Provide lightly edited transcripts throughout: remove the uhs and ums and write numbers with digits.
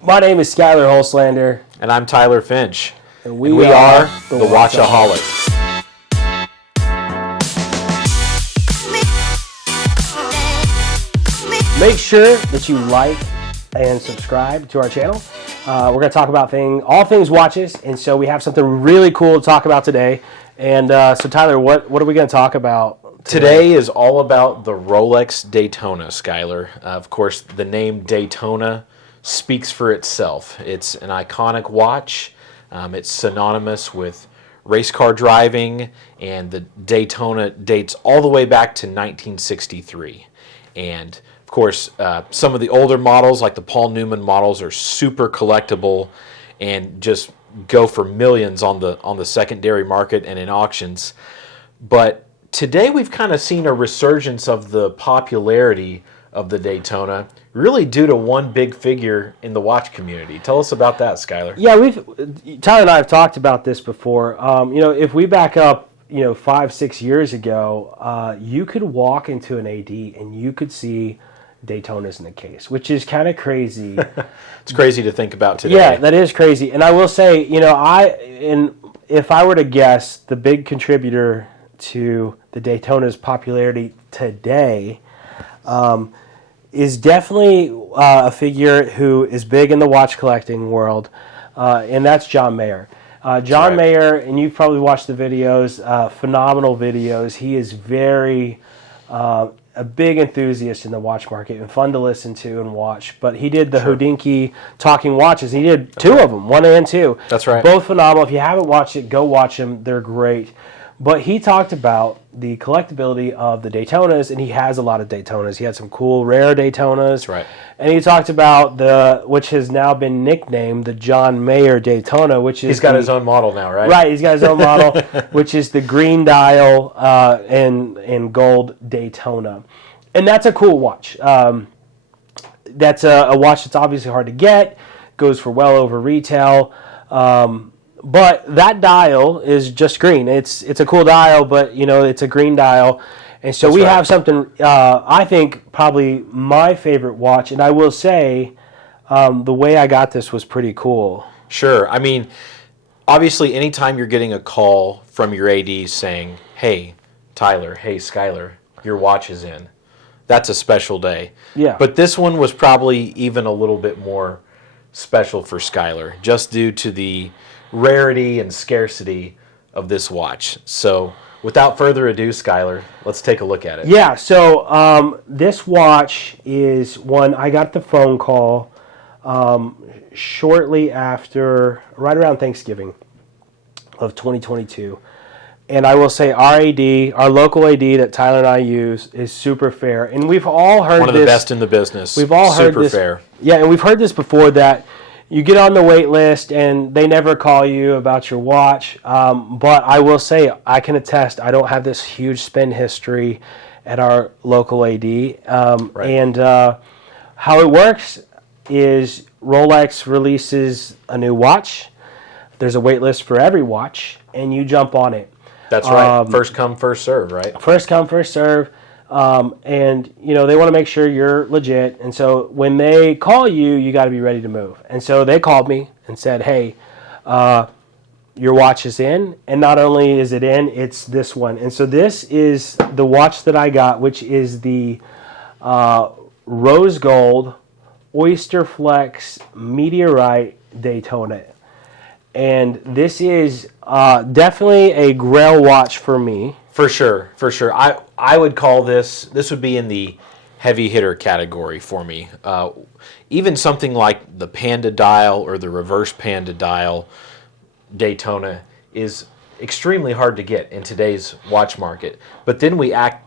My name is Skylar Holslander. And I'm Tyler Finch. And we are the Watchaholics. Make sure that you like and subscribe to our channel. We're going to talk about all things watches, and so we have something really cool to talk about today. And so Tyler, what are we going to talk about today? Is all about the Rolex Daytona, Skylar. Of course, the name Daytona speaks for itself. It's an iconic watch. It's synonymous with race car driving, and the Daytona dates all the way back to 1963. And of course, some of the older models, like the Paul Newman models, are super collectible and just go for millions on the secondary market and in auctions. But today we've kind of seen a resurgence of the popularity of the Daytona, really due to one big figure in the watch community. Tell us about that, Skylar. Yeah, Tyler and I have talked about this before. If we back up, 5-6 years ago, you could walk into an AD and you could see Daytonas in the case, which is kind of crazy. It's crazy to think about today. Yeah, that is crazy. And I will say, if I were to guess, the big contributor to the Daytona's popularity today is definitely a figure who is big in the watch collecting world, and that's John Mayer. John Mayer, and you've probably watched the videos, phenomenal videos. He is very a big enthusiast in the watch market and fun to listen to and watch. But he did the Hodinkee Talking Watches. He did two of them, 1 and 2. That's right. Both phenomenal. If you haven't watched it, go watch them. They're great. But he talked about the collectability of the Daytonas, and he has a lot of Daytonas. He had some cool, rare Daytonas. That's right. And he talked about which has now been nicknamed the John Mayer Daytona, which is... He's got his own model now, right? Right, he's got his own model, which is the green dial and gold Daytona. And that's a cool watch. That's a watch that's obviously hard to get, goes for well over retail. But that dial is just green. It's a cool dial, but it's a green dial. And so we have something, I think, probably my favorite watch. And I will say, the way I got this was pretty cool. Sure. I mean, obviously, anytime you're getting a call from your AD saying, hey, Tyler, hey, Skylar, your watch is in, that's a special day. Yeah. But this one was probably even a little bit more special for Skylar, just due to the rarity and scarcity of this watch. So without further ado, Skylar, let's take a look at it. Yeah, so this watch is one, I got the phone call shortly after, right around Thanksgiving of 2022. And I will say our local AD that Tyler and I use is super fair. And we've all heard one of the best in the business. We've all heard super this. Fair. Yeah, and we've heard this before, that you get on the wait list and they never call you about your watch. But I will say, I can attest, I don't have this huge spend history at our local AD. And how it works is Rolex releases a new watch. There's a wait list for every watch, and you jump on it. That's right. First come, first serve, right? First come, first serve. And, they want to make sure you're legit. And so when they call you, you got to be ready to move. And so they called me and said, hey, your watch is in. And not only is it in, it's this one. And so this is the watch that I got, which is the rose gold Oyster Flex Meteorite Daytona. And this is definitely a grail watch for me. For sure. I would call this would be in the heavy hitter category for me. Even something like the Panda dial or the reverse Panda dial Daytona is extremely hard to get in today's watch market. But then we add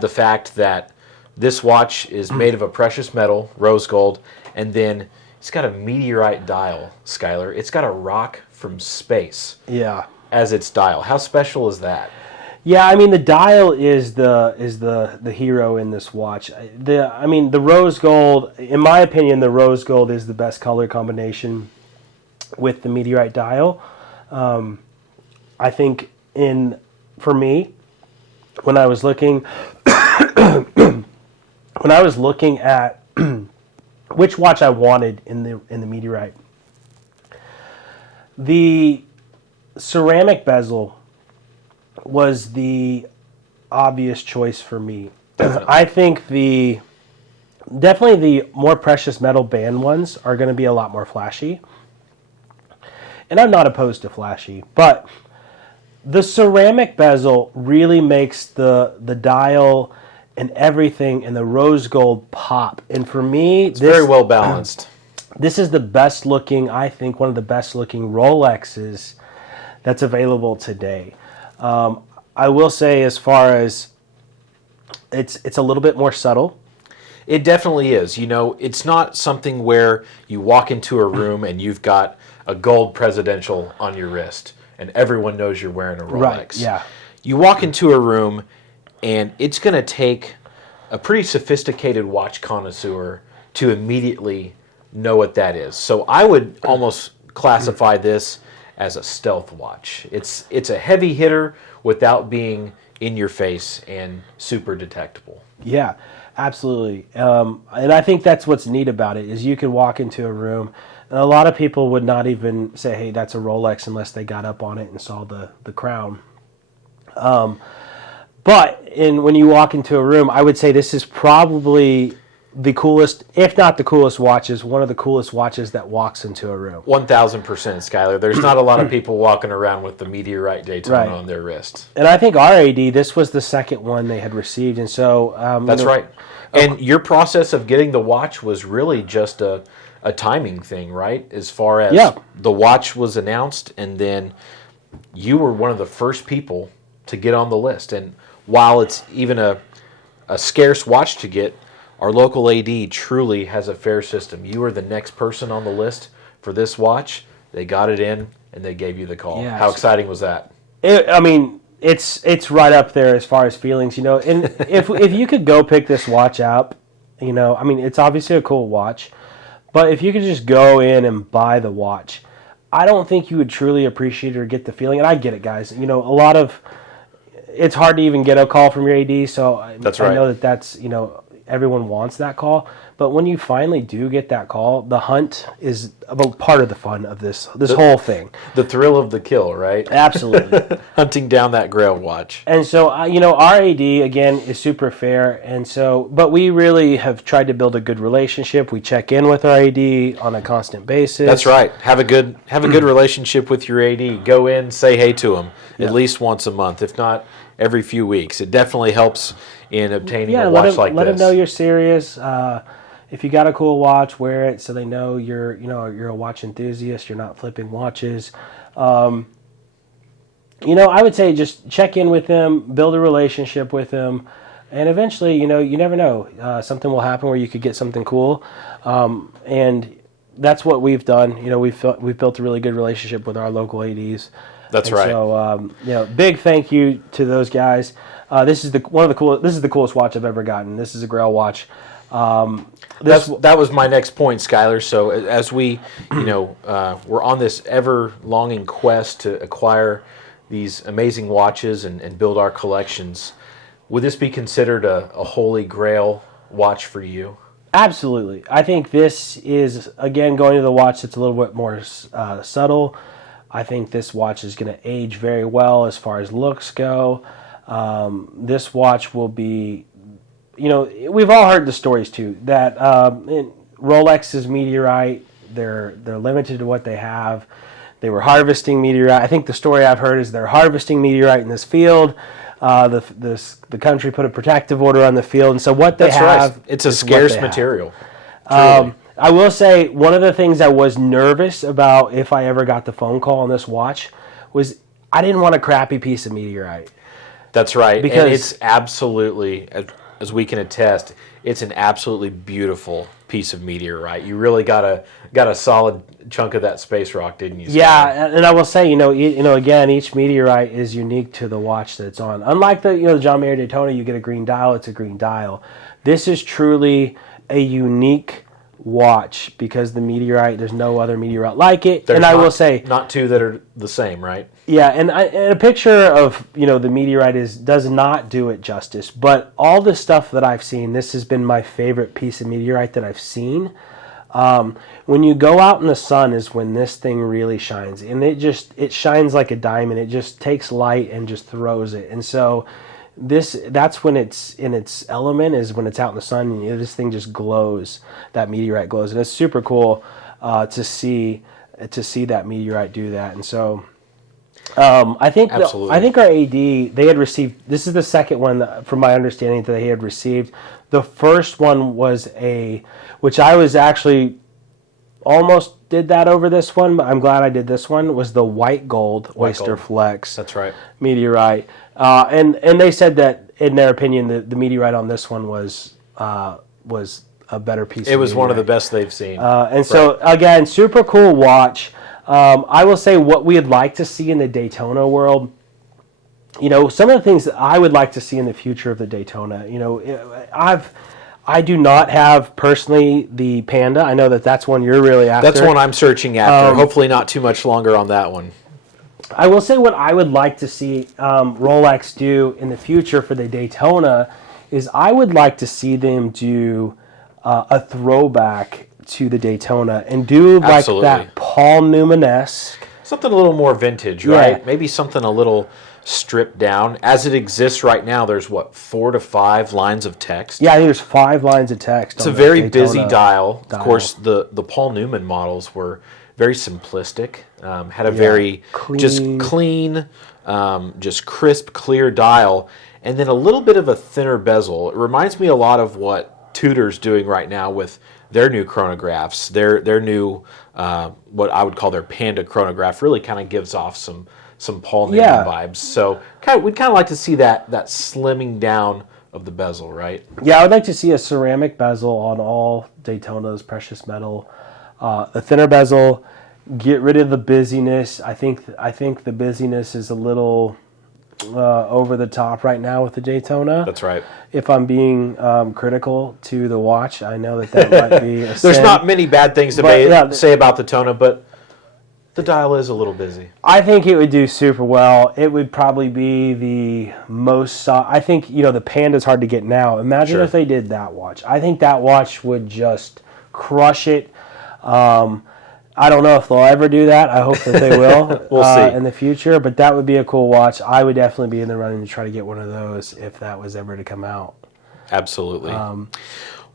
the fact that this watch is made of a precious metal, rose gold, and then it's got a meteorite dial, Skylar. It's got a rock from space as its dial. How special is that? Yeah, I mean, the dial is the hero in this watch. The rose gold, in my opinion, the rose gold is the best color combination with the meteorite dial. I think for me, when I was looking at which watch I wanted in the Meteorite. The ceramic bezel was the obvious choice for me. Definitely. I think definitely the more precious metal band ones are going to be a lot more flashy. And I'm not opposed to flashy, but the ceramic bezel really makes the dial and everything and the rose gold pop. And for me, It's very well balanced. This is the best looking, I think, one of the best looking Rolexes that's available today. I will say, as far as it's a little bit more subtle. It definitely is. You know, it's not something where you walk into a room and you've got a gold presidential on your wrist and everyone knows you're wearing a Rolex. Right, yeah. You walk into a room and it's going to take a pretty sophisticated watch connoisseur to immediately know what that is. So I would almost classify this as a stealth watch. It's a heavy hitter without being in your face and super detectable. Yeah, absolutely. And I think that's what's neat about it is you can walk into a room, and a lot of people would not even say, hey, that's a Rolex unless they got up on it and saw the crown. But when you walk into a room, I would say this is probably the coolest, if not the coolest watches, one of the coolest watches that walks into a room. 1,000%, Skylar. There's not a lot of people walking around with the Meteorite Daytona Right. on their wrist. And I think RAD, this was the second one they had received, and so That's right. And your process of getting the watch was really just a timing thing, right? As far as the watch was announced, and then you were one of the first people to get on the list. And while it's even a scarce watch to get, our local AD truly has a fair system. You were the next person on the list for this watch. They got it in, and they gave you the call. Yeah, How exciting was that? It's right up there as far as feelings, And if you could go pick this watch up, it's obviously a cool watch, but if you could just go in and buy the watch, I don't think you would truly appreciate it or get the feeling. And I get it, guys. It's hard to even get a call from your AD, so That's right. I know that's everyone wants that call, but when you finally do get that call, the hunt is about part of the fun of this whole thing. The thrill of the kill, right? Absolutely. Hunting down that Grail watch. And so, our AD, again, is super fair, and so, but we really have tried to build a good relationship. We check in with our AD on a constant basis. That's right. Have a good relationship with your AD. Go in, say hey to him at least once a month, if not every few weeks. It definitely helps in obtaining a watch like this. Let them know you're serious. If you got a cool watch, wear it so they know you're a watch enthusiast. You're not flipping watches. I would say just check in with them, build a relationship with them, and eventually, you never know. Something will happen where you could get something cool, and that's what we've done. We've built a really good relationship with our local ADs. That's right. So, big thank you to those guys. This is the coolest watch I've ever gotten. This is a Grail watch. That was my next point, Skylar. So as we, we're on this ever-longing quest to acquire these amazing watches and build our collections, would this be considered a holy Grail watch for you? Absolutely. I think this is, again, going to the watch that's a little bit more subtle. I think this watch is going to age very well as far as looks go. This watch will be, we've all heard the stories too, that Rolex's Meteorite, they're limited to what they have. They were harvesting Meteorite. I think the story I've heard is they're harvesting Meteorite in this field. The country put a protective order on the field, and so what they have, right. It's a scarce material. I will say one of the things I was nervous about if I ever got the phone call on this watch was I didn't want a crappy piece of Meteorite. That's right. Because and it's absolutely, as we can attest, it's an absolutely beautiful piece of Meteorite. You really got a solid chunk of that space rock, didn't you? Yeah, and I will say, again, each Meteorite is unique to the watch that it's on. Unlike the John Mayer Daytona, you get a green dial. It's a green dial. This is truly a unique watch because the Meteorite, there's no other Meteorite like it. I will say, not two that are the same, right? Yeah, and a picture of the Meteorite does not do it justice. But all the stuff that I've seen, this has been my favorite piece of Meteorite that I've seen. When you go out in the sun is when this thing really shines, and it shines like a diamond. It just takes light and just throws it. And so that's when it's in its element, is when it's out in the sun, and this thing just glows. That meteorite glows, and it's super cool to see that meteorite do that. And so I think Absolutely. I think our AD, they had received, this is the second one from my understanding that they had received. The first one was which I was actually almost did that over this one, but I'm glad I did this one, was the white gold Oyster Flex. That's right. Meteorite. And they said that, in their opinion, the meteorite on this one was a better piece. It was one of the best they've seen. So, again, super cool watch. I will say what we'd like to see in the Daytona world, some of the things that I would like to see in the future of the Daytona, I do not have personally the Panda. I know that's one you're really after. That's one I'm searching after. Hopefully not too much longer on that one. I will say what I would like to see Rolex do in the future for the Daytona is I would like to see them do a throwback to the Daytona and do like Absolutely. that Paul Newman-esque. Something a little more vintage, right? Yeah. Maybe something a little stripped down. As it exists right now, there's 4 to 5 lines of text. Yeah, I think there's 5 lines of text. It's a very busy dial. Of course, the Paul Newman models were very simplistic, had a very clean, just crisp, clear dial, and then a little bit of a thinner bezel. It reminds me a lot of what Tudor's doing right now with their new chronographs. Their new, what I would call their Panda chronograph, really kind of gives off some Paul Newman vibes. So we'd kind of like to see that slimming down of the bezel, right? Yeah, I would like to see a ceramic bezel on all Daytonas, precious metal. A thinner bezel, get rid of the busyness. I think the busyness is a little over the top right now with the Daytona. That's right. If I'm being critical to the watch, I know that might be a There's not many bad things to say about the Daytona, but the dial is a little busy. I think it would do super well. It would probably be the most... I think, the Panda's hard to get now. Imagine if they did that watch. I think that watch would just crush it. I don't know if they'll ever do that. I hope that they will we'll see in the future, but that would be a cool watch. I would definitely be in the running to try to get one of those if that was ever to come out. Absolutely. Well,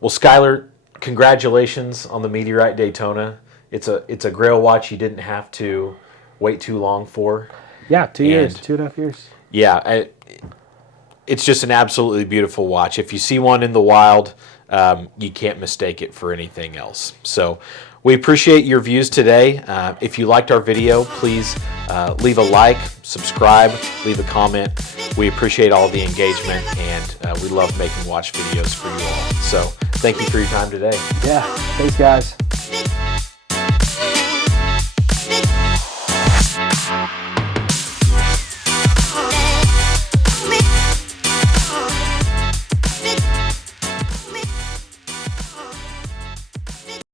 Skylar, congratulations on the Meteorite Daytona. It's a Grail watch you didn't have to wait too long for. Yeah, 2 years, 2.5 years. Yeah, it's just an absolutely beautiful watch. If you see one in the wild, you can't mistake it for anything else. So we appreciate your views today. If you liked our video, please leave a like, subscribe, leave a comment. We appreciate all the engagement, and we love making watch videos for you all. So thank you for your time today. Yeah, thanks guys.